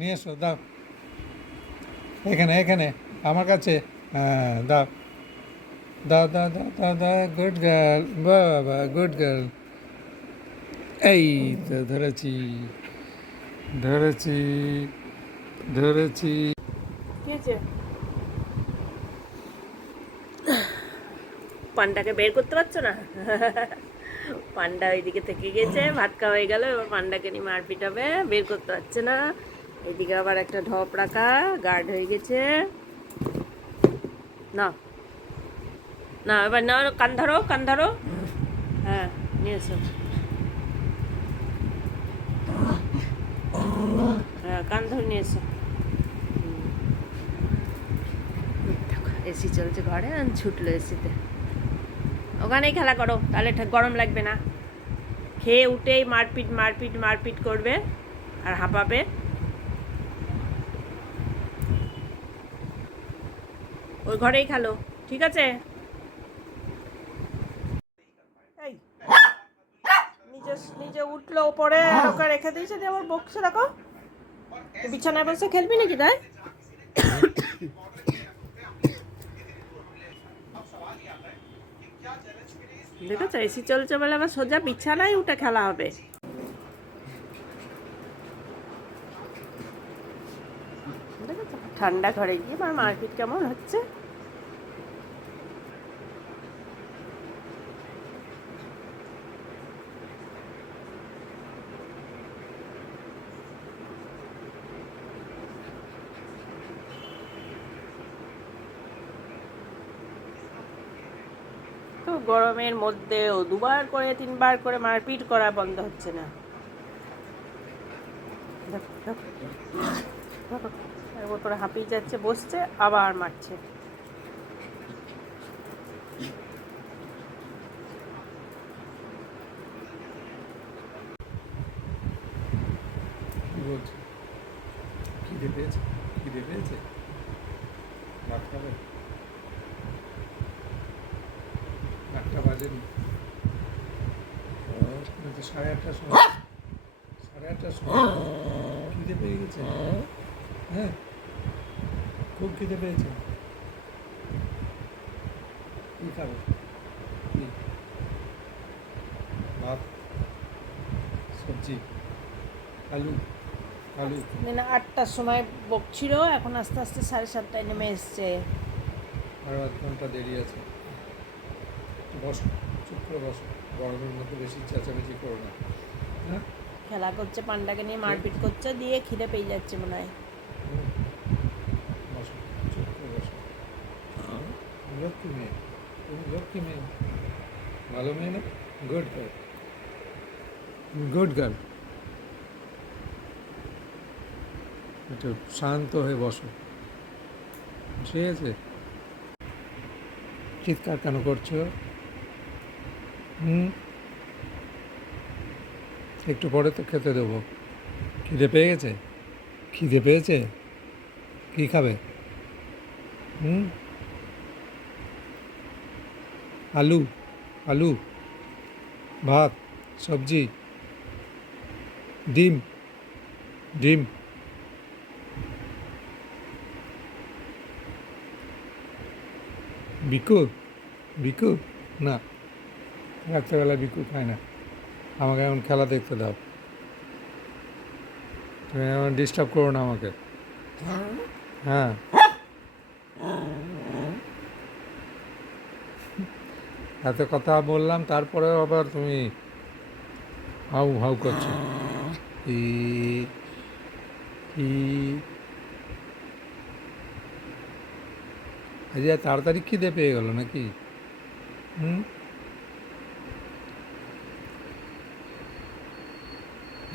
নিয়ে এসো, দাও। এখানে এখানে, আমার কাছে হ্যাঁ দাও। দাও দাও দাও দাও দা গুড গার্ল বাবা গুড গার্ল এই তো ধরেছি ধরেছি ধরেছি। পান্ডাকে বের করতে পারছ না? পান্ডা ওইদিকে থেকে গেছে, ভাত খাওয়া হয়ে গেল, এবার পান্ডাকে নিয়ে মারপিট হবে, বের করতে পারছে না। এদিকে আবার একটা ঢপ রাখা গার্ড হয়ে গেছে। না। না, এবার না, কান ধরো কান ধরো। হ্যাঁ নিয়ে এসো। হ্যাঁ কান ধরে নিয়ে এসো। এসি চলছে ঘরে ছুটলো এসিতে ওখানেই খেলা করো, তাহলে গরম লাগবে না। খেয়ে উঠেই মারপিট মারপিট মারপিট করবে আর হাঁপাবে। ওই ঘরেই খেলো ঠিক আছে? নিজে নিজে উঠল ওপরে আর ওকে রেখে দিয়েছে দিয়ে আবার বক্সে রাখো বিছানায় বসে খেলবি নাকি তাই? দেখেছ এসি চলছে বলে আবার সোজা বিছানায় উঠে খেলা হবে। ঠান্ডা ঘরে গিয়ে আমার মারপিট কেমন হচ্ছে? তো গরমের মধ্যেও দুবার করে, তিনবার করে মারপিট করা বন্ধ হচ্ছে না। করে হাঁপিয়ে যাচ্ছে, বসছে, আবার মারছে। কি পেয়েছে? খিদে পেয়েছে? খাবে? আটটা বাজেনি। ও, তুমি সাড়ে আটটার সময়? সাড়ে আটটার সময়? খিদে পেয়ে গেছে? হ্যাঁ। খুব খিদে পেয়েছে। কী খাবে? ভাত সবজি আলু আলু। না আটটার সময় বকছিল এখন আস্তে আস্তে সাড়ে সাতটায় নেমে এসছে। আরও আধ ঘণ্টা দেরি আছে। বসো চুপ করে বসো। গরমের মধ্যে বেশি চেঁচামেচি করো না। হ্যাঁ? খেলা করছে পান্ডাকে নিয়ে মারপিট করছে দিয়ে খিদে পেয়ে যাচ্ছে মনে হয়। বসো চুপ করে বসো। লক্ষ্মী মেয়ে তুমি লক্ষ্মী মেয়ে। ভালো মেয়ে না? গুড গার্ল গুড গার্ল একটু শান্ত হয়ে বসো। ঠিক আছে? চিৎকার কেন করছ? হুম। একটু পরে তো খেতে দেবো। খিদে পেয়ে গেছে? খিদে পেয়েছে? কী খাবে? হুম। আলু আলু, ভাত, সবজি, ডিম ডিম। বিকু বিকু, না। রাত্রেবেলা বিকু খায় না। আমাকে এখন খেলা দেখতে দাও। তুমি এখন ডিস্টার্ব করো না আমাকে। হ্যাঁ। এত কথা বললাম, তারপরেও আবার তুমি হাউ হাউ করছ। ই আজ তাড়াতাড়ি খিদে পেয়ে গেল নাকি? হুম?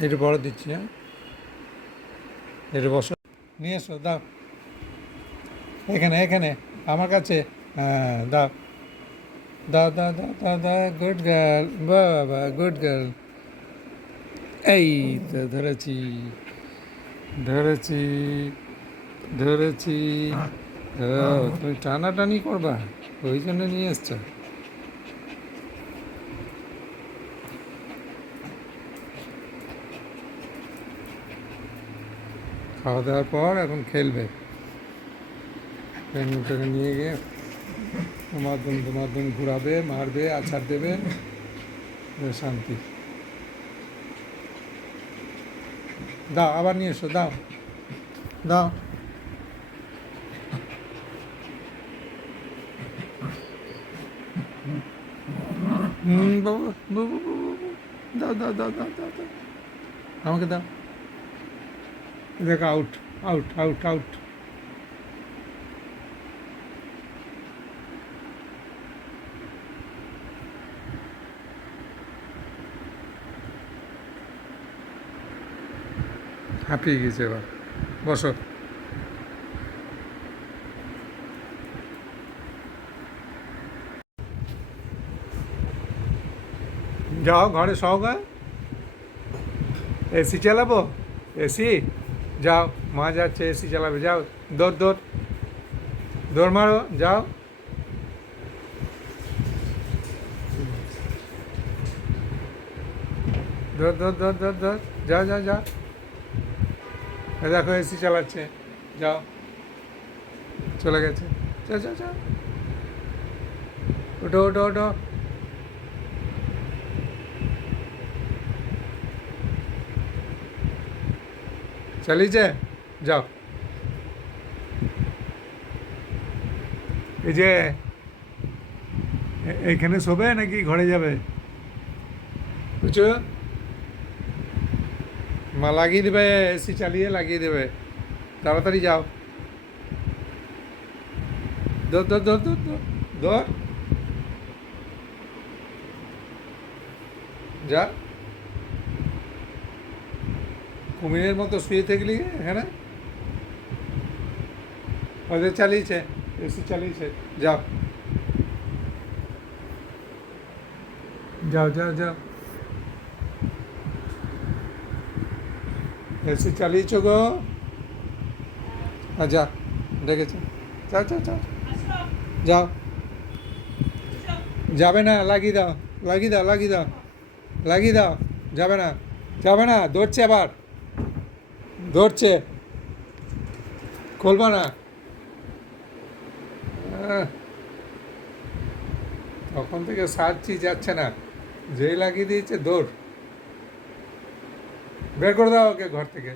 একটু বড় দিচ্ছি হ্যাঁ? এটা বসো নিয়ে এসো, দাও। এখানে এখানে, আমার কাছে হ্যাঁ দাও। দাও দাও দাও দাও দাও গুড গার্ল বাবা গুড গার্ল এই তো ধরেছি ধরেছি ধরেছি। তুমি টানাটানি করবা, ওই জন্য নিয়ে এসছো? খাওয়া দাওয়ার পর এখন খেলবে প্রেগনেন্টটাকে নিয়ে গিয়ে তোমার দিন তোমার দিন ঘুরাবে মারবে আছাড় দেবে শান্তি দাও আবার নিয়ে এসো দাও দাও বাবু দাও দাও দাও দাও দাও দাও আমাকে দাও দেখ আউট আউট আউট আউট হাঁপিয়ে গেছে এবার। বসো। যাও, ঘরে গা এসি চালাবো? এসি? যাও, মা যাচ্ছে এসি চালাবে, যাও, দৌড় দৌড়। দৌড় মারো, যাও। দৌড় দৌড় দৌড় দৌড় দৌড়। যাও যাও যাও। দেখো এসি চালাচ্ছে। যাও। চলে গেছে। যাও যাও যাও। ওঠো ওঠো ওঠো। চালিয়েছে যাও। এই যে, এ- এইখানে শোবে নাকি ঘরে যাবে? বুঝছ? মা লাগিয়ে দেবে, এসি চালিয়ে লাগিয়ে দেবে। তাড়াতাড়ি যাও। দৌড় দৌড় দৌড় দৌড় দৌড় যা। কুমিরের মতো শুয়ে থাকলি এখানে ওদের চালিয়েছে, এসি চালিয়েছে। যাও। যাও যাও যাও। এসি চালিয়েছো গো। হ্যাঁ যা ডেকেছে। যাও যাও যাও। যাও। যাবে না, লাগিয়ে দাও লাগিয়ে দাও লাগিয়ে দাও লাগিয়ে দাও। যাবে না যাবে না, দৌড়ছে আবার। দৌড়ছে খুলবা না। তখন থেকে সারছি যাচ্ছে না। যেই লাগিয়ে দিয়েছে দৌড়। বের করে দাও ওকে ঘর থেকে।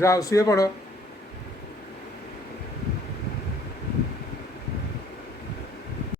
যাও শুয়ে পড়ো।